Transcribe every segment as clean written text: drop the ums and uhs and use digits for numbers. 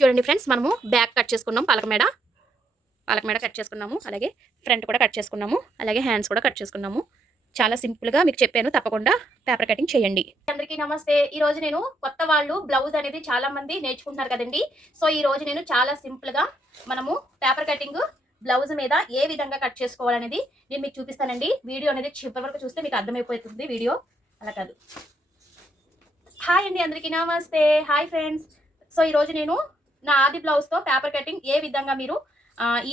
చూడండి ఫ్రెండ్స్, మనము back cut చేసుకున్నాం, పాలక మేడ కట్ చేసుకున్నాము. అలాగే ఫ్రంట్ కూడా కట్ చేసుకున్నాము. అలాగే హ్యాండ్స్ కూడా కట్ చేసుకున్నాము. చాలా సింపుల్గా మీకు చెప్పాను, తప్పకుండా పేపర్ కటింగ్ చేయండి. అందరికీ నమస్తే. ఈ రోజు నేను కొత్త వాళ్ళు బ్లౌజ్ అనేది చాలా మంది నేర్చుకుంటున్నారు కదండి. సో ఈ రోజు నేను చాలా సింపుల్గా మనము పేపర్ కటింగ్ బ్లౌజ్ మీద ఏ విధంగా కట్ చేసుకోవాలనేది నేను మీకు చూపిస్తానండి. వీడియో అనేది చివరి వరకు చూస్తే మీకు అర్థమైపోతుంది. వీడియో అలా కాదు. హాయ్ అండి, అందరికీ నమస్తే. Hi friends. సో ఈరోజు నేను నా ఆది బ్లౌజ్తో పేపర్ కటింగ్ ఏ విధంగా మీరు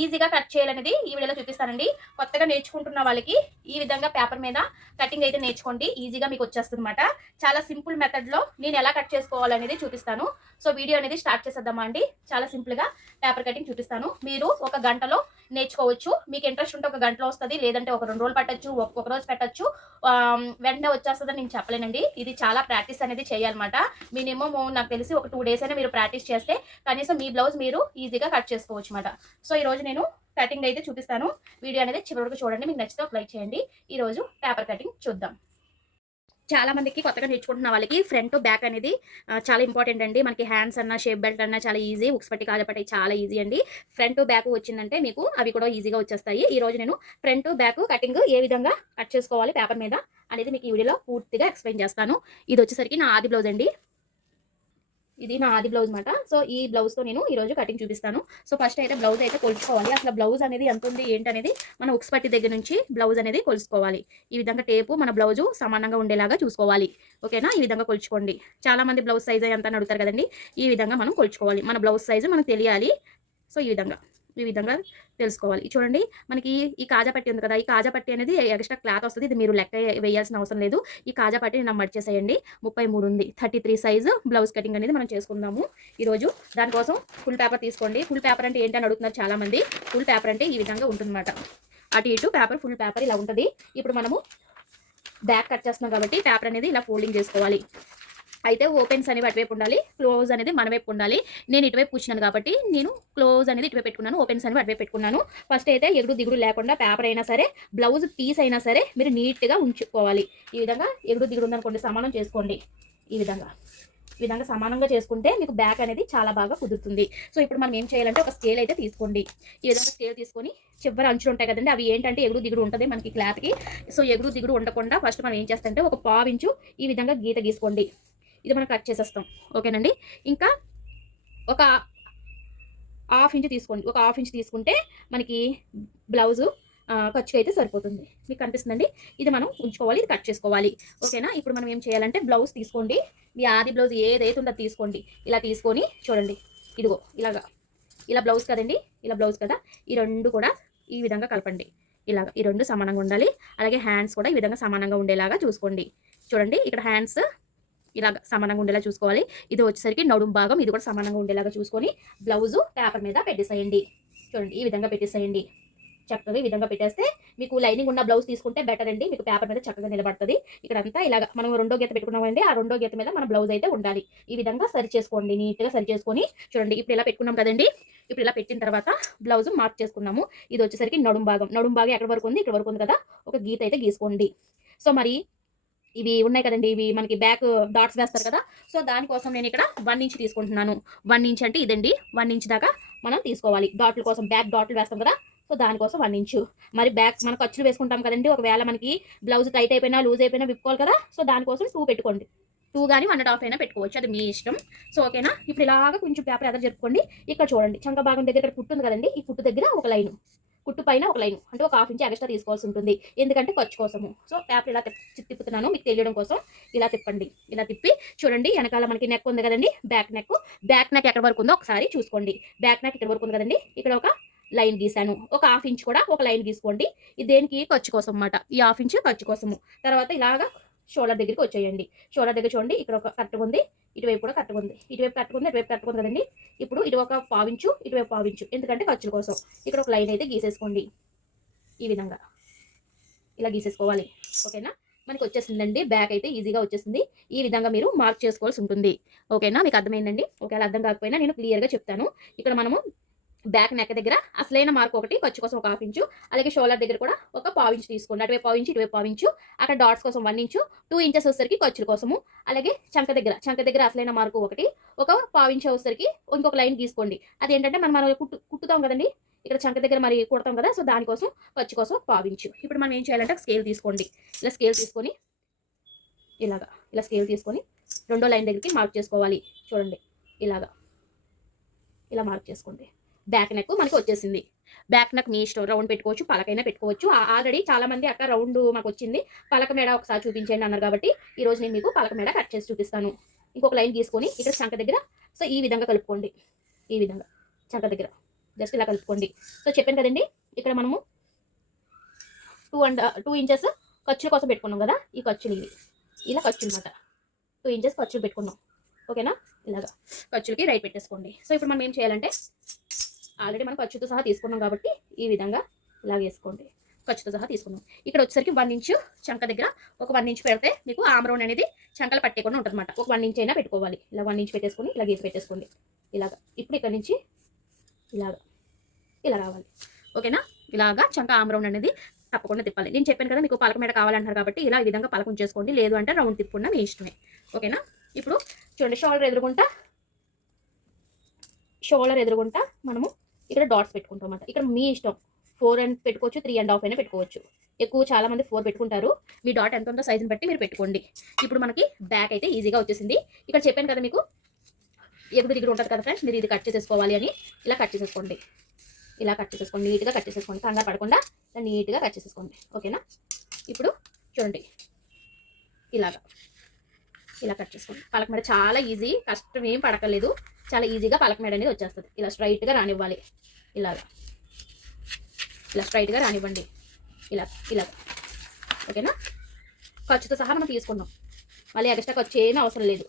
ఈజీగా కట్ చేయాలనేది ఈ వీడియోలో చూపిస్తానండి. కొత్తగా నేర్చుకుంటున్న వాళ్ళకి ఈ విధంగా పేపర్ మీద కటింగ్ అయితే నేర్చుకోండి, ఈజీగా మీకు వచ్చేస్తుంది అనమాట. చాలా సింపుల్ మెథడ్లో నేను ఎలా కట్ చేసుకోవాలనేది చూపిస్తాను. సో వీడియో అనేది స్టార్ట్ చేసేద్దామా అండి. చాలా సింపుల్గా పేపర్ కటింగ్ చూపిస్తాను. మీరు ఒక గంటలో నేర్చుకోవచ్చు. మీకు ఇంట్రెస్ట్ ఉంటే ఒక గంటలో వస్తుంది, లేదంటే ఒక 2 రోజులు పట్టచ్చు, ఒక రోజు పెట్టచ్చు. వెంటనే వచ్చేస్తుందని నేను చెప్పలేనండి. ఇది చాలా ప్రాక్టీస్ అనేది చేయాలన్నమాట. మినిమం నాకు తెలిసి ఒక 2 డేస్ అయినా మీరు ప్రాక్టీస్ చేస్తే కనీసం మీ బ్లౌజ్ మీరు ఈజీగా కట్ చేసుకోవచ్చు అన్నమాట. సో ఈరోజు నేను కటింగ్ అయితే చూపిస్తాను. వీడియో అనేది చివరి వరకు చూడండి. మీకు నచ్చితే ఒక లైక్ చేయండి. ఈరోజు పేపర్ కటింగ్ చూద్దాం. చాలా మందికి కొత్తగా నేర్చుకుంటున్న వాళ్ళకి ఫ్రంట్ బ్యాక్ అనేది చాలా ఇంపార్టెంట్ అండి. మనకి హ్యాండ్స్ అన్న, షేప్ బెల్ట్ అన్న చాలా ఈజీ, ఉక్స్ పట్టి, కాజపట్టి చాలా ఈజీ అండి. ఫ్రంట్ బ్యాక్ వచ్చిందంటే మీకు అవి కూడా ఈజీగా వచ్చేస్తాయి. ఈ రోజు నేను ఫ్రంట్ బ్యాక్ కటింగ్ ఏ విధంగా కట్ చేసుకోవాలి పేపర్ మీద అనేది మీకు ఈ వీడియోలో పూర్తిగా ఎక్స్ప్లెయిన్ చేస్తాను. ఇది వచ్చేసరికి నా ఆది బ్లౌజ్ అండి. ఇది నా ఆది బ్లౌజ్ మాట. సో ఈ బ్లౌజ్తో నేను ఈరోజు కటింగ్ చూపిస్తాను. సో ఫస్ట్ అయితే బ్లౌజ్ అయితే కొలుచుకోవాలి. అసలు బ్లౌజ్ అనేది ఎంత ఉంది ఏంటనేది మన ఉక్స్ పట్టి దగ్గర నుంచి బ్లౌజ్ అనేది కొలుసుకోవాలి. ఈ విధంగా టేపు మన బ్లౌజు సమానంగా ఉండేలాగా చూసుకోవాలి. ఓకేనా? ఈ విధంగా కొలుచుకోండి. చాలా మంది బ్లౌజ్ సైజ్ ఎంత అని అడుగుతారు కదండి. ఈ విధంగా మనం కొలుచుకోవాలి. మన బ్లౌజ్ సైజు మనకు తెలియాలి. సో ఈ విధంగా తెలుసుకోవాలి. చూడండి, మనకి ఈ కాజా పట్టి ఉంది కదా, ఈ కాజా పట్టి అనేది ఎక్స్ట్రా క్లాత్ వస్తుంది. ఇది మీరు లెక్క వేయాల్సిన అవసరం లేదు. ఈ కాజా పట్టి నేను మడిచేసేయండి. 33 ఉంది. 33 సైజు బ్లౌజ్ కటింగ్ అనేది మనం చేసుకుందాము ఈరోజు. దానికోసం ఫుల్ పేపర్ తీసుకోండి. ఫుల్ పేపర్ అంటే ఏంటని అడుగుతున్నారు చాలా మంది. ఫుల్ పేపర్ అంటే ఈ విధంగా ఉంటుందన్నమాట. అటు ఇటు పేపర్, ఫుల్ పేపర్ ఇలా ఉంటుంది. ఇప్పుడు మనము బ్యాక్ కట్ చేస్తున్నాం కాబట్టి పేపర్ అనేది ఇలా ఫోల్డింగ్ చేసుకోవాలి. అయితే ఓపెన్స్ అనేవి అటువైపు ఉండాలి, క్లోజ్ అనేది మన వైపు ఉండాలి. నేను ఇటువైపు కూర్చున్నాను కాబట్టి నేను క్లోజ్ అనేది ఇటువైపు పెట్టుకున్నాను, ఓపెన్స్ అనేవి అటువైపు పెట్టుకున్నాను. ఫస్ట్ అయితే ఎగుడు దిగుడు లేకుండా పేపర్ అయినా సరే, బ్లౌజ్ పీస్ అయినా సరే మీరు నీట్గా ఉంచుకోవాలి. ఈ విధంగా ఎగుడు దిగుడు ఉందనుకోండి, సమానం చేసుకోండి. ఈ విధంగా సమానంగా చేసుకుంటే మీకు బ్యాక్ అనేది చాలా బాగా కుదురుతుంది. సో ఇప్పుడు మనం ఏం చేయాలంటే ఒక స్కేల్ అయితే తీసుకోండి. ఈ విధంగా స్కేల్ తీసుకొని చివరి అంచులు ఉంటాయి కదండి, అవి ఏంటంటే ఎగుడు దిగుడు ఉంటుంది మనకి క్లాత్కి. సో ఎగుడు దిగుడు ఉండకుండా ఫస్ట్ మనం ఏం చేస్తామంటే ఒక పావించు ఈ విధంగా గీత గీసుకోండి. ఇది మనం కట్ చేసేస్తాం. ఓకేనండి. ఇంకా ఒక హాఫ్ ఇంచ్ తీసుకోండి. ఒక హాఫ్ ఇంచ్ తీసుకుంటే మనకి బ్లౌజు ఖర్చుకి అయితే సరిపోతుంది. మీకు కనిపిస్తుందండి. ఇది మనం ఉంచుకోవాలి, ఇది కట్ చేసుకోవాలి. ఓకేనా? ఇప్పుడు మనం ఏం చేయాలంటే బ్లౌజ్ తీసుకోండి. మీ ఆది బ్లౌజ్ ఏదైతే ఉందో తీసుకోండి. ఇలా తీసుకొని చూడండి, ఇదిగో ఇలా బ్లౌజ్ కదండి, ఇలా బ్లౌజ్ కదా, ఈ రెండు కూడా ఈ విధంగా కలపండి. ఈ రెండు సమానంగా ఉండాలి. అలాగే హ్యాండ్స్ కూడా ఈ విధంగా సమానంగా ఉండేలాగా చూసుకోండి. చూడండి, ఇక్కడ హ్యాండ్స్ ఇలాగ సమానంగా ఉండేలా చూసుకోవాలి. ఇది వచ్చేసరికి నడుం భాగం, ఇది కూడా సమానంగా ఉండేలాగా చూసుకొని బ్లౌజు పేపర్ మీద పెట్టేసేయండి. చూడండి, ఈ విధంగా పెట్టేసేయండి. చక్కగా ఈ విధంగా పెట్టేస్తే మీకు లైనింగ్ ఉన్న బ్లౌజ్ తీసుకుంటే బెటర్ అండి. మీకు పేపర్ మీద చక్కగా నిలబడుతుంది. ఇక్కడంతా ఇలాగ మనం రెండో గీత పెట్టుకున్నామండి, ఆ రెండో గీత మీద మన బ్లౌజ్ అయితే ఉండాలి. ఈ విధంగా సరి చేసుకోండి, నీట్గా సరి చేసుకొని చూడండి. ఇప్పుడు ఇలా పెట్టుకున్నాం కదండి. ఇప్పుడు ఇలా పెట్టిన తర్వాత బ్లౌజ్ మార్క్ చేసుకున్నాము. ఇది వచ్చేసరికి నడుం భాగం ఎక్కడ వరకు ఉంది, ఇక్కడ వరకు ఉంది కదా, ఒక గీత అయితే గీసుకోండి. సో మరి ఇవి ఉన్నాయి కదండి, ఇవి మనకి బ్యాక్ డాట్స్ వేస్తారు కదా. సో దానికోసం నేను ఇక్కడ 1 ఇంచ్ తీసుకుంటున్నాను. 1 ఇంచ్ అంటే ఇదండి, 1 ఇంచ్ దాకా మనం తీసుకోవాలి. డాట్ల కోసం, బ్యాక్ డాట్లు వేస్తాం కదా, సో దానికోసం 1 ఇంచు. మరి బ్యాక్ మనం ఖర్చులు వేసుకుంటాం కదండి, ఒకవేళ మనకి బ్లౌజ్ టైట్ అయిపోయినా లూజ్ అయిపోయినా విప్పుకోవాలి కదా, సో దానికోసం 2 పెట్టుకోండి. 2 కానీ 1.5 అయినా పెట్టుకోవచ్చు, అది మీ ఇష్టం. సో ఓకేనా? ఇప్పుడు ఇలాగా కొంచెం పేపర్ ఎదర జరుపుకోండి. ఇక్కడ చూడండి, చంక భాగం దగ్గర ఇక్కడ కుట్టు ఉంది కదండి, ఈ కుట్టు దగ్గర ఒక లైను, కుట్టు పైన ఒక లైన్, అంటే ఒక హాఫ్ ఇంచ్ ఎక్స్ట్రా తీసుకోవాల్సి ఉంటుంది, ఎందుకంటే ఖర్చు కోసము. సో పేపర్ ఇలా తిప్పుతున్నాను మీకు తెలియడం కోసం. ఇలా తిప్పండి. ఇలా తిప్పి చూడండి, వెనకాల మనకి నెక్ ఉంది కదండి, బ్యాక్ నెక్ ఎక్కడ వరకు ఉందో ఒకసారి చూసుకోండి. బ్యాక్ నెక్ ఇక్కడ వరకు ఉంది కదండి, ఇక్కడ ఒక లైన్ గీసాను. ఒక హాఫ్ ఇంచ్ కూడా ఒక లైన్ గీసుకోండి. ఇది దేనికి? ఖర్చు కోసం అన్నమాట. ఈ హాఫ్ ఇంచ్ ఖర్చు కోసము. తర్వాత ఇలాగా షోల్డర్ దగ్గరికి వచ్చేయండి. షోల్డర్ దగ్గర చూడండి, ఇక్కడ ఒక కరెక్ట్గా ఉంది, ఇటువైపు కూడా కరెక్ట్గా ఉంది, ఇటువైపు కరెక్ట్గా ఉంది కదండి. ఇప్పుడు ఇటు ఒక పావించు, ఇటువైపు పావించు, ఎందుకంటే ఖర్చుల కోసం. ఇక్కడ ఒక లైన్ అయితే గీసేసుకోండి. ఈ విధంగా ఇలా గీసేసుకోవాలి. ఓకేనా? మనకి వచ్చేసిందండి, బ్యాక్ అయితే ఈజీగా వచ్చేసింది. ఈ విధంగా మీరు మార్క్ చేసుకోవాల్సి ఉంటుంది. ఓకేనా? మీకు అర్థమైందండి? ఒకవేళ అర్థం కాకపోయినా నేను క్లియర్గా చెప్తాను. ఇక్కడ మనము బ్యాక్ నెక్ దగ్గర అసలైన మార్క్ ఒకటి, ఖర్చు కోసం ఒక 1/2 ఇంచు, అలాగే షోల్డర్ దగ్గర కూడా ఒక 1/4 ఇంచు తీసుకోండి. అటువైపు 1/4 ఇంచు, ఇటువైపు 1/4 ఇంచు, అక్కడ డాట్స్ కోసం 1 ఇంచు, 2 ఇంచెస్ వచ్చేసరికి ఖర్చుల కోసము, అలాగే చంక దగ్గర అసలైన మార్కు ఒకటి, ఒక 1/4 ఇంచు వచ్చేసరికి ఇంకొక లైన్ గీసుకోండి. అదేంటంటే మనం కుట్టుతాం కదండి, ఇక్కడ చంక దగ్గర మరి కుడతాం కదా, సో దానికోసం ఖర్చు కోసం 1/4 ఇంచు. ఇప్పుడు మనం ఏం చేయాలంటే స్కేల్ తీసుకోండి. ఇలా స్కేల్ తీసుకొని ఇలా స్కేల్ తీసుకొని రెండో లైన్ దగ్గరికి మార్క్ చేసుకోవాలి. చూడండి, ఇలా మార్క్ చేసుకోండి. బ్యాక్ నెక్ మనకి వచ్చేసింది. బ్యాక్ నెక్ మీ ఇష్టం, రౌండ్ పెట్టుకోవచ్చు, పలకైనా పెట్టుకోవచ్చు. ఆల్రెడీ చాలా మంది అక్క రౌండ్ మాకు వచ్చింది, పలక మేడ ఒకసారి చూపించండి అన్నారు కాబట్టి ఈ రోజు నేను మీకు పలక మేడ కట్ చేసి చూపిస్తాను. ఇంకొక లైన్ గీసుకొని ఇక్కడ చంక దగ్గర సో ఈ విధంగా కలుపుకోండి. ఈ విధంగా చంక దగ్గర జస్ట్ ఇలా కలుపుకోండి. సో చెప్పాను కదండి, ఇక్కడ మనము 2 ఇంచెస్ ఖర్చుల కోసం పెట్టుకున్నాం కదా, ఈ ఖర్చులు ఇవి ఇలా ఖర్చు అనమాట. 2 ఇంచెస్ ఖర్చులు పెట్టుకున్నాం. ఓకేనా, ఇలాగా ఖర్చులకి రైట్ పెట్టేసుకోండి. సో ఇప్పుడు మనం ఏం చేయాలంటే ఆల్రెడీ మనం ఖర్చుతో సహా తీసుకున్నాం కాబట్టి ఈ విధంగా ఇలా వేసుకోండి. ఖర్చుతో సహా తీసుకున్నాం. ఇక్కడ వచ్చేసరికి 1 ఇంచు చంక దగ్గర ఒక 1 ఇంచు పెడితే మీకు ఆమ్ రౌండ్ అనేది చంకలు పట్టేకుండా ఉంటుంది అనమాట. ఒక 1 ఇంచ్ అయినా పెట్టుకోవాలి. ఇలా 1 ఇంచ్ పెట్టేసుకొని ఇలా గీసి పెట్టేసుకోండి. ఇలాగా ఇప్పుడు ఇక్కడ నుంచి ఇలా రావాలి. ఓకేనా, ఇలాగా చంక ఆమ్ రౌండ్ అనేది తప్పకుండా తిప్పాలి. నేను చెప్పాను కదా మీకు పలక మీద కావాలంటారు కాబట్టి ఇలా ఈ విధంగా పలకం చేసుకోండి. లేదు అంటే రౌండ్ తిప్పుకున్నా మీ ఇష్టమే. ఓకేనా, ఇప్పుడు చూడండి, షోల్డర్ ఎదురుగుంటా మనము ఇక్కడ డాట్స్ పెట్టుకుంటాం అన్నమాట. ఇక్కడ మీ ఇష్టం, 4 అని పెట్టుకోవచ్చు, 3.5 అయినా పెట్టుకోవచ్చు. ఎక్కువ చాలా మంది 4 పెట్టుకుంటారు. మీ డాట్ ఎంత ఉందో సైజుని బట్టి మీరు పెట్టుకోండి. ఇప్పుడు మనకి బ్యాక్ అయితే ఈజీగా వచ్చేసింది. ఇక్కడ చెప్పాను కదా మీకు ఎగుడు దిగుడు ఉంటుంది కదా ఫ్రెండ్స్, మీరు ఇది కట్ చేసేసుకోవాలి అని ఇలా కట్ చేసేసుకోండి. నీట్గా కట్ చేసేసుకోండి. కంగారు పడకుండా ఇలా నీట్గా కట్ చేసేసుకోండి. ఓకేనా, ఇప్పుడు చూడండి ఇలా కట్ చేసుకోండి. పలక మీద చాలా ఈజీ, కష్టం ఏం పడకలేదు, చాలా ఈజీగా పలక మీద అనేది వచ్చేస్తుంది. ఇలా స్ట్రైట్గా రానివ్వాలి. ఇలా స్ట్రైట్గా రానివ్వండి. ఇలా ఓకేనా, ఖర్చుతో సహా మనం తీసుకున్నాం, మళ్ళీ ఎక్స్ట్రా ఖర్చు ఏమీ అవసరం లేదు.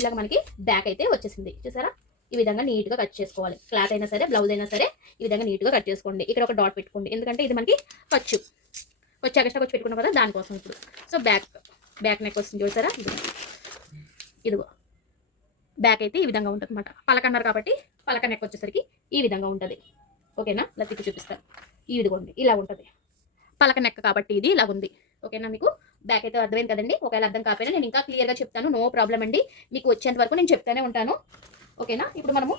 ఇలాగ మనకి బ్యాక్ అయితే వచ్చేసింది. చూసారా, ఈ విధంగా నీట్గా కట్ చేసుకోవాలి. క్లాత్ అయినా సరే, బ్లౌజ్ అయినా సరే ఈ విధంగా నీట్గా కట్ చేసుకోండి. ఇక్కడ ఒక డాట్ పెట్టుకోండి, ఎందుకంటే ఇది మనకి ఖర్చు ఎక్స్ట్రా ఖర్చు పెట్టుకున్నాం కదా దానికోసం. ఇప్పుడు సో బ్యాక్ నెక్ వస్తుంది చూసారా, ఇదిగో బ్యాక్ అయితే ఈ విధంగా ఉంటుంది అనమాట. పలకన్నారు కాబట్టి పలక నెక్ వచ్చేసరికి ఈ విధంగా ఉంటుంది. ఓకేనా, ఇలా తిప్పి చూపిస్తాను. ఇదిగోండి ఇలా ఉంటుంది పలక నెక్ కాబట్టి ఇది ఇలా ఉంది. ఓకేనా, మీకు బ్యాక్ అయితే అర్థమైంది కదండి. ఒకవేళ అర్థం కాకపోయినా నేను ఇంకా క్లియర్గా చెప్తాను, నో ప్రాబ్లం అండి. మీకు వచ్చేంత వరకు నేను చెప్తానే ఉంటాను. ఓకేనా, ఇప్పుడు మనము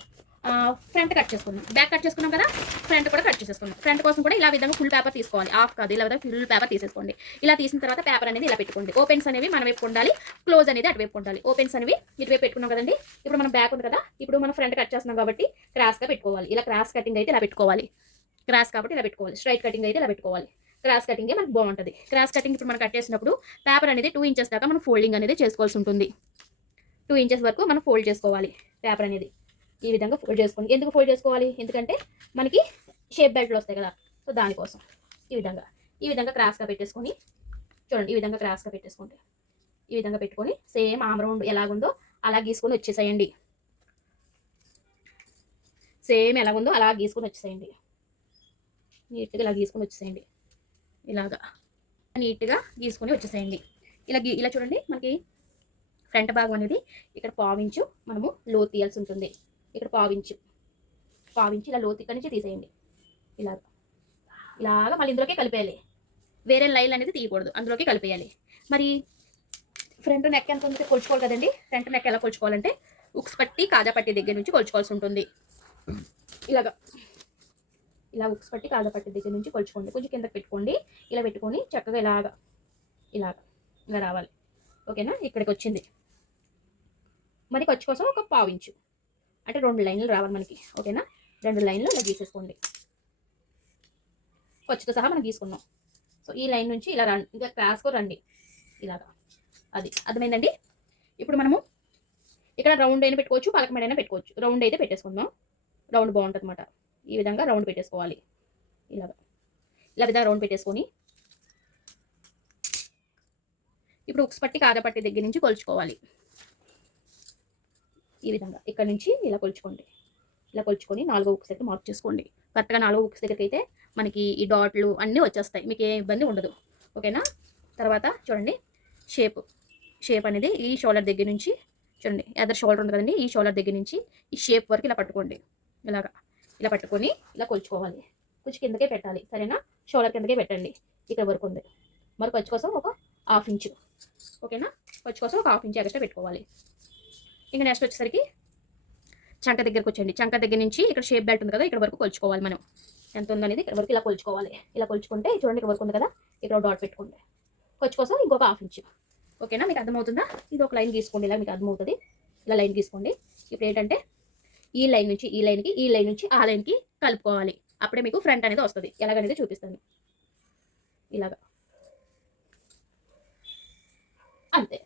ఫ్రంట్ కట్ చేసుకున్నాం, బ్యాక్ కట్ చేసుకున్నాం కదా, ఫ్రంట్ కూడా కట్ చేసేసుకున్నాం. ఫ్రంట్ కోసం కూడా ఇలా విధంగా ఫుల్ పేపర్ తీసుకోవాలి, ఆఫ్ కాదు, ఇలా విధంగా ఫుల్ పేపర్ తీసేసుకోండి. ఇలా తీసిన తర్వాత పేపర్ అనేది ఇలా పెట్టుకోండి. ఓపెన్స్ అనేవి మన వైపు ఉండాలి, క్లోజ్ అనేది అటువైపు ఉండాలి. ఓపెన్స్ అనేవి ఇటువైపు పెట్టుకున్నాం కదండి. ఇప్పుడు మనం బ్యాక్ ఉంది కదా, ఇప్పుడు మనం ఫ్రంట్ కట్ చేస్తున్నాం కాబట్టి క్రాస్గా పెట్టుకోవాలి. ఇలా క్రాస్ కటింగ్ అయితే ఇలా పెట్టుకోవాలి. క్రాస్ కాబట్టి ఇలా పెట్టుకోవాలి. స్ట్రైట్ కటింగ్ అయితే ఇలా పెట్టుకోవాలి. క్రాస్ కటింగే మనకు బాగుంటుంది. క్రాస్ కటింగ్ ఇప్పుడు మనం కట్ చేసినప్పుడు పేపర్ అనేది 2 ఇంచెస్ దాకా మనం ఫోల్డింగ్ అనేది చేసుకోవాల్సి ఉంటుంది. 2 ఇంచెస్ వరకు మనం ఫోల్డ్ చేసుకోవాలి పేపర్ అనేది. ఈ విధంగా ఫోల్డ్ చేసుకోండి. ఎందుకు ఫోల్డ్ చేసుకోవాలి, ఎందుకంటే మనకి షేప్ బెల్ట్లు వస్తాయి కదా, సో దానికోసం. ఈ విధంగా క్రాస్గా పెట్టేసుకొని చూడండి, ఈ విధంగా క్రాస్గా పెట్టేసుకోండి. ఈ విధంగా పెట్టుకొని సేమ్ ఆమ్ రౌండ్ ఎలాగుందో అలా గీసుకొని వచ్చేసేయండి. సేమ్ ఎలాగుందో అలా గీసుకొని వచ్చేసేయండి. నీట్గా ఇలా గీసుకొని వచ్చేసేయండి. ఇలాగా నీట్గా గీసుకొని వచ్చేసేయండి. ఇలా చూడండి, మనకి ఫ్రంట్ భాగం అనేది ఇక్కడ 1/4 ఇంచు మనము లో తీయాల్సి ఉంటుంది. ఇక్కడ 1/4 ఇంచు ఇలా లోతు ఇక్కడ నుంచి తీసేయండి. ఇలాగా మళ్ళీ ఇందులోకి కలిపేయాలి. వేరే లైన్ అనేది తీయకూడదు, అందులోకి కలిపేయాలి. మరి ఫ్రంట్ నెక్ ఎంత ఉందో కొలుచుకోవాలి కదండి. ఫ్రంట్ నెక్ ఎలా కొలుచుకోవాలంటే ఉక్స్ పట్టి కాజా పట్టి దగ్గర నుంచి కొలుచుకోవాల్సి ఉంటుంది. ఇలా ఉక్స్ పట్టి కాజా పట్టి దగ్గర నుంచి కొలుచుకోండి. కొంచెం కిందకి పెట్టుకోండి. ఇలా పెట్టుకొని చక్కగా ఇలా రావాలి. ఓకేనా, ఇక్కడికి వచ్చింది. మరి ఖర్చు కోసం ఒక 1/4 ఇంచు అంటే 2 లైన్లు రావాలి మనకి. ఓకేనా, 2 లైన్లు ఇలా గీసేసుకోండి. ఖర్చుతో సహా మనం గీసుకున్నాం. సో ఈ లైన్ నుంచి ఇలా రండి, ఇంకా క్రాస్కో రండి. ఇలాగా అది అర్థమైందండి. ఇప్పుడు మనము ఇక్కడ రౌండ్ అయినా పెట్టుకోవచ్చు, పలక మీద అయినా పెట్టుకోవచ్చు. రౌండ్ అయితే పెట్టేసుకుందాం, రౌండ్ బాగుంటుంది అన్నమాట. ఈ విధంగా రౌండ్ పెట్టేసుకోవాలి. ఇలా విధంగా రౌండ్ పెట్టేసుకొని ఇప్పుడు ఉక్స్ పట్టి కాజా పట్టి దగ్గర నుంచి కొలుచుకోవాలి. ఈ విధంగా ఇక్కడ నుంచి ఇలా కొలుచుకోండి. ఇలా కొలుచుకొని 4వ ఉక్స్ దగ్గర మార్క్ చేసుకోండి. కరెక్ట్గా 4వ ఉక్స్ దగ్గరికి అయితే మనకి ఈ డాట్లు అన్నీ వచ్చేస్తాయి, మీకు ఏ ఇబ్బంది ఉండదు. ఓకేనా, తర్వాత చూడండి షేప్ అనేది ఈ షోల్డర్ దగ్గర నుంచి చూడండి ఎదర్ షోల్డర్ ఉంది కదండి, ఈ షోల్డర్ దగ్గర నుంచి ఈ షేప్ వరకు ఇలా పట్టుకోండి. ఇలా పట్టుకొని ఇలా కొలుచుకోవాలి. కొంచెం కిందకే పెట్టాలి, సరేనా? షోల్డర్ కిందకే పెట్టండి. ఇక్కడ వరకు ఉంది. మరి ఖర్చు కోసం ఒక 1/2 ఇంచు, ఓకేనా? ఖర్చు కోసం ఒక 1/2 ఇంచు ఎక్స్ట్రా పెట్టుకోవాలి. ఇంకా నెక్స్ట్ వచ్చేసరికి చంక దగ్గరకు వచ్చండి. చంక దగ్గర నుంచి ఇక్కడ షేప్ బెల్ట్ ఉంది కదా, ఇక్కడ వరకు కొలుచుకోవాలి. మనం ఎంత ఉందనేది ఇక్కడ వరకు ఇలా కొలుచుకోవాలి. ఇలా కొలుచుకుంటే చూడండి ఇక్కడ వరకు ఉంది కదా, ఇక్కడ డాట్ పెట్టుకోండి. ఖర్చు కోసం ఇంకొక 1/2 ఇంచు, ఓకేనా? మీకు అర్థమవుతుందా? ఇది ఒక లైన్ గీసుకోండి, ఇలా మీకు అర్థమవుతుంది. ఇలా లైన్ గీసుకోండి. ఇప్పుడు ఏంటంటే ఈ లైన్ నుంచి ఈ లైన్కి, ఈ లైన్ నుంచి ఆ లైన్కి కలుపుకోవాలి. అప్పుడే మీకు ఫ్రంట్ అనేది వస్తుంది. ఎలాగనేది చూపిస్తాను. ఇలాగా అంతే,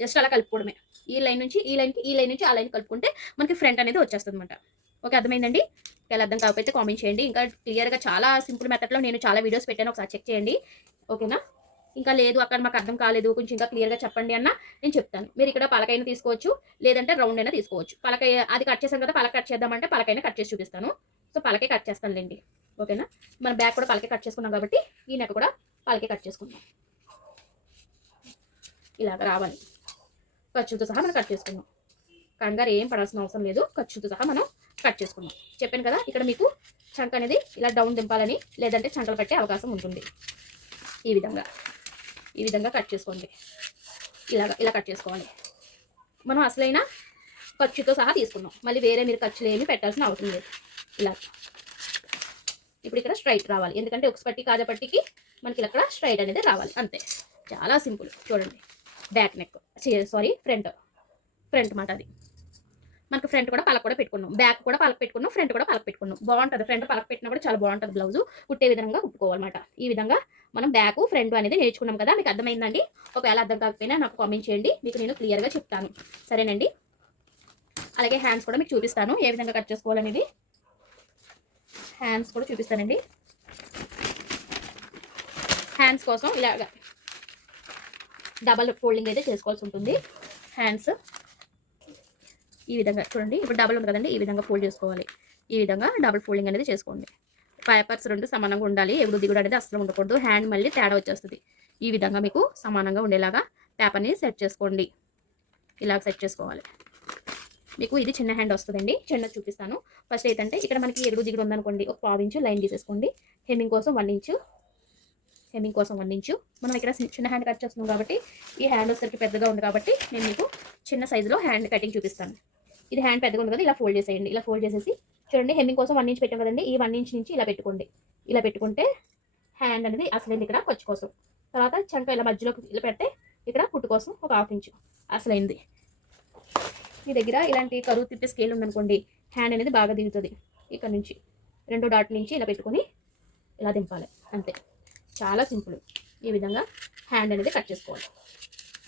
జస్ట్ అలా కలుపుకోవడమే. ఈ లైన్ నుంచి ఈ లైన్కి, ఈ లైన్ నుంచి ఆ లైన్ కలుపుకుంటే మనకి ఫ్రంట్ అనేది వచ్చేస్తుంది అనమాట. ఓకే, అర్థమైందండి? ఎలా అర్థం కాకపోతే కామెంట్ చేయండి. ఇంకా క్లియర్గా చాలా సింపుల్ మెథడ్లో నేను చాలా వీడియోస్ పెట్టాను, ఒకసారి చెక్ చేయండి, ఓకేనా? ఇంకా లేదు అక్కడ మాకు అర్థం కాలేదు, కొంచెం ఇంకా క్లియర్గా చెప్పండి అన్న నేను చెప్తాను. మీరు ఇక్కడ పలకైనా తీసుకోవచ్చు, లేదంటే రౌండ్ అయినా తీసుకోవచ్చు. పలకై అది కట్ చేసాం కదా, పలక కట్ చేద్దామంటే పలకైనా కట్ చేసి చూపిస్తాను. సో పలకే కట్ చేస్తానులేండి, ఓకేనా? మన బ్యాక్ కూడా పలకే కట్ చేసుకున్నాం కాబట్టి ఈ నెక్ కూడా పలకే కట్ చేసుకుందాం. ఇలాగ రావాలి. ఖర్చుతో సహా మనం కట్ చేసుకున్నాం. కంగారు ఏం పడాల్సిన అవసరం లేదు, ఖర్చుతో సహా మనం కట్ చేసుకున్నాం. చెప్పాను కదా, ఇక్కడ మీకు చంక అనేది ఇలా డౌన్ దింపాలని, లేదంటే చంకలు పట్టే అవకాశం ఉంటుంది. ఈ విధంగా కట్ చేసుకోండి. ఇలా కట్ చేసుకోవాలి. మనం అసలైన ఖర్చుతో సహా తీసుకున్నాం, మళ్ళీ వేరే మీరు ఖర్చులు ఏమి పెట్టాల్సిన అవసరం లేదు. ఇలా ఇప్పుడు ఇక్కడ స్ట్రైట్ రావాలి, ఎందుకంటే ఒక పట్టి కాజా పట్టికి మనకి ఇక్కడ స్ట్రైట్ అనేది రావాలి, అంతే. చాలా సింపుల్. చూడండి, బ్యాక్ నెక్, సారీ ఫ్రంట్ మాట. అది మనకు ఫ్రంట్ కూడా పలక కూడా పెట్టుకున్నాం, బ్యాక్ కూడా పలక పెట్టుకున్నాం, ఫ్రంట్ కూడా పలక పెట్టుకున్నాం. బాగుంటుంది. ఫ్రంట్ పలక పెట్టినా కూడా చాలా బాగుంటుంది. బ్లౌజ్ కుట్టే విధంగా కుట్టుకోవాలన్నమాట. ఈ విధంగా మనం బ్యాక్ ఫ్రంట్ అనేది నేర్చుకున్నాం కదా. మీకు అర్థమైందండి? ఒకవేళ అర్థం కాకపోయినా నాకు కామెంట్ చేయండి, మీకు నేను క్లియర్గా చెప్తాను, సరేనండి? అలాగే హ్యాండ్స్ కూడా మీకు చూపిస్తాను, ఏ విధంగా కట్ చేసుకోవాలనేది. హ్యాండ్స్ కూడా చూపిస్తానండి. హ్యాండ్స్ కోసం ఇలాగా డబల్ ఫోల్డింగ్ అయితే చేసుకోవాల్సి ఉంటుంది. హ్యాండ్స్ ఈ విధంగా చూడండి, ఇప్పుడు డబల్ ఉంది కదండి, ఈ విధంగా ఫోల్డ్ చేసుకోవాలి. ఈ విధంగా డబుల్ ఫోల్డింగ్ అనేది చేసుకోండి. పేపర్స్ రెండు సమానంగా ఉండాలి, ఎగుడు దిగుడు అనేది అసలు ఉండకూడదు. హ్యాండ్ మళ్ళీ తేడా వచ్చేస్తుంది. ఈ విధంగా మీకు సమానంగా ఉండేలాగా పేపర్ని సెట్ చేసుకోండి. ఇలాగ సెట్ చేసుకోవాలి. మీకు ఇది చిన్న హ్యాండ్ వస్తుందండి, చిన్నది చూపిస్తాను. ఫస్ట్ ఏంటంటే ఇక్కడ మనకి ఎగుడు దిగుడు ఉందనుకోండి, ఒక 1/4 ఇంచు లైన్ తీసేసుకోండి. హెమ్మింగ్ కోసం 1 ఇంచు, మనం ఇక్కడ చిన్న హ్యాండ్ కట్ చేస్తున్నాం కాబట్టి ఈ హ్యాండ్ వచ్చేసరికి పెద్దగా ఉంది కాబట్టి నేను మీకు చిన్న సైజులో హ్యాండ్ కటింగ్ చూపిస్తాను. ఇది హ్యాండ్ పెద్దగా ఉంది కదా, ఇలా ఫోల్డ్ చేసేయండి. ఇలా ఫోల్డ్ చేసేసి చూడండి, హెమ్మింగ్ కోసం 1 ఇంచ్ పెట్టాం కదండి, ఈ 1 ఇంచ్ నుంచి ఇలా పెట్టుకోండి. ఇలా పెట్టుకుంటే హ్యాండ్ అనేది అసలైంది ఇక్కడ ఖర్చు కోసం. తర్వాత చంక ఇలా మధ్యలోకి ఇలా పెడితే ఇక్కడ కుట్టు కోసం ఒక 1/2 ఇంచు అసలైంది. మీ దగ్గర ఇలాంటి కరువు తిప్పే స్కేల్ ఉందనుకోండి, హ్యాండ్ అనేది బాగా దిగుతుంది. ఇక్కడ నుంచి 2 డాట్ నుంచి ఇలా పెట్టుకొని ఇలా దింపాలి, అంతే. చాలా సింపుల్. ఈ విధంగా హ్యాండ్ అనేది కట్ చేసుకోవాలి,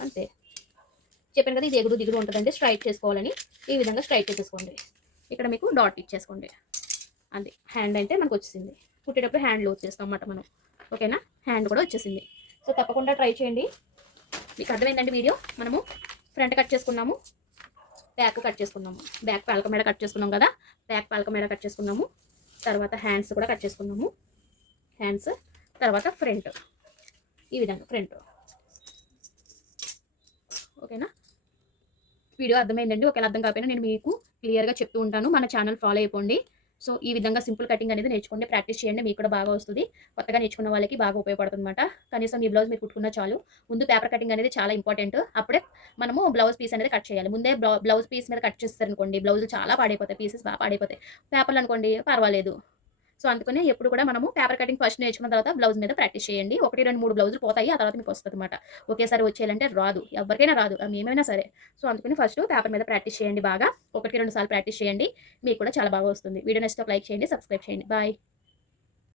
అంతే. చెప్పాను కదా, ఇది ఎగుడు దిగుడు ఉంటుందంటే స్ట్రైట్ చేసుకోవాలని. ఈ విధంగా స్ట్రైట్ చేసేసుకోండి. ఇక్కడ మీకు డాట్ ఇచ్చేసుకోండి, అంతే. హ్యాండ్ అయితే మనకు వచ్చేసింది. కుట్టేటప్పుడు హ్యాండ్ లోడ్ చేస్తాం అన్నమాట మనం, ఓకేనా? హ్యాండ్ కూడా వచ్చేసింది. సో తప్పకుండా ట్రై చేయండి. మీకు అర్థమైందండి వీడియో? మనము ఫ్రంట్ కట్ చేసుకున్నాము, బ్యాక్ కట్ చేసుకున్నాము. బ్యాక్ పాలక మేడ కట్ చేసుకున్నాం కదా, బ్యాక్ పాలక మేడ కట్ చేసుకున్నాము. తర్వాత హ్యాండ్స్ కూడా కట్ చేసుకున్నాము. హ్యాండ్స్ తర్వాత ఫ్రంట్, ఈ విధంగా ఫ్రంట్, ఓకేనా? వీడియో అర్థమైందండి? ఒకవేళ అర్థం కాకపోయినా నేను మీకు క్లియర్గా చెప్తూ ఉంటాను. మన ఛానల్ ఫాలో అయిపోండి. సో ఈ విధంగా సింపుల్ కటింగ్ అనేది నేర్చుకోండి, ప్రాక్టీస్ చేయండి, మీకు కూడా బాగా వస్తుంది. కొత్తగా నేర్చుకున్న వాళ్ళకి బాగా ఉపయోగపడుతుంది అనమాట. కనీసం ఈ బ్లౌజ్ మీరు కుట్టుకున్నా చాలు. ముందు పేపర్ కటింగ్ అనేది చాలా ఇంపార్టెంట్. అప్పుడే మనము బ్లౌజ్ పీస్ అనేది కట్ చేయాలి. ముందే బ్లౌజ్ పీస్ మీద కట్ చేస్తారనుకోండి, బ్లౌజులు చాలా పాడైపోతాయి, పీసెస్ బాగా పాడైపోతాయి. పేపర్లు అనుకోండి పర్వాలేదు. సో అందుకనే ఎప్పుడు కూడా మనము పేపర్ కటింగ్ ఫస్ట్ నేర్చుకున్న తర్వాత బ్లౌజ్ మీద ప్రాక్టీస్ చేయండి. 1, 2, 3 బ్లౌజులు పోతాయి, ఆ తర్వాత మీకు వస్తుంది అనమాట. ఒకేసారి వచ్చేయాలంటే రాదు, ఎవరికైనా రాదు, ఏమైనా సరే. సో అందుకని ఫస్ట్ పేపర్ మీద ప్రాక్టీస్ చేయండి బాగా. 1, 2 సార్లు ప్రాక్టీస్ చేయండి, మీకు కూడా చాలా బాగా వస్తుంది. వీడియో నచ్చితే ఒక లైక్ చేయండి, సబ్స్క్రైబ్ చేయండి. బాయ్.